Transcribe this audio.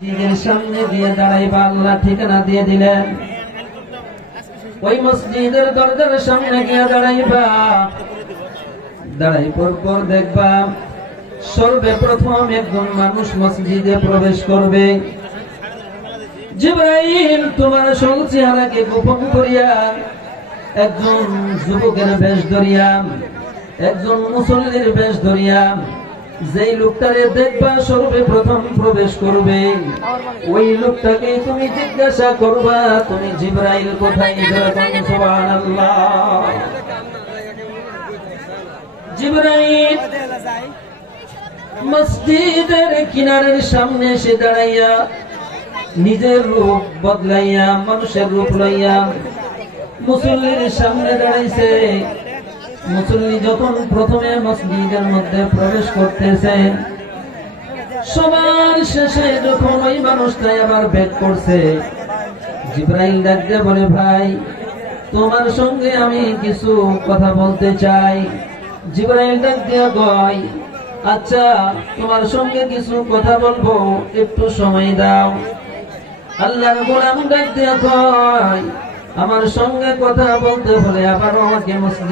মসজিদের সামনে গিয়ে দাঁড়াইবা, আল্লাহ ঠিকানা দিয়ে দিলেন। ওই মসজিদের দরজার সামনে গিয়ে দাঁড়াইবা, দাঁড়াই পর দেখবা সর্বপ্রথম একজন মানুষ মসজিদে প্রবেশ করবে। জিবরাইল তোমার সকল চেহারাকে গোপন করিয়া একজন যুবকের বেশ ধরিয়া, একজন মুসল্লির বেশ ধরিয়া যেই লোকটারে দেখবা সর্বপ্রথম প্রবেশ করবে, ওই লোকটাকে তুমি জিজ্ঞাসা করবা, তুমি জিবরাইল কোথায়? সুবহানাল্লাহ। জিবরাইল মসজিদের কিনারের সামনে এসে দাঁড়াইয়া নিজের রূপ বদলাইয়া মানুষের রূপ লইয়া মুসল্লির সামনে দাঁড়াইছে। মুসল্লি যখন প্রথমে মসজিদের মধ্যে প্রবেশ করতেছে, সবার শেষে যখন ওই মানুষটা আবার বেক করছে, জিবরাইল ডাক দিয়ে বলে, ভাই তোমার সঙ্গে আমি কিছু কথা বলতে চাই। জিবরাইল ডাক দিয়ে কয়, আচ্ছা তোমার সঙ্গে কিছু কথা বলবো, একটু সময় দাও। আল্লাহর গোলাম ডাক দিয়ে কয়, আমার সঙ্গে কথা বলতে হলে আবার আমাকে মসজিদ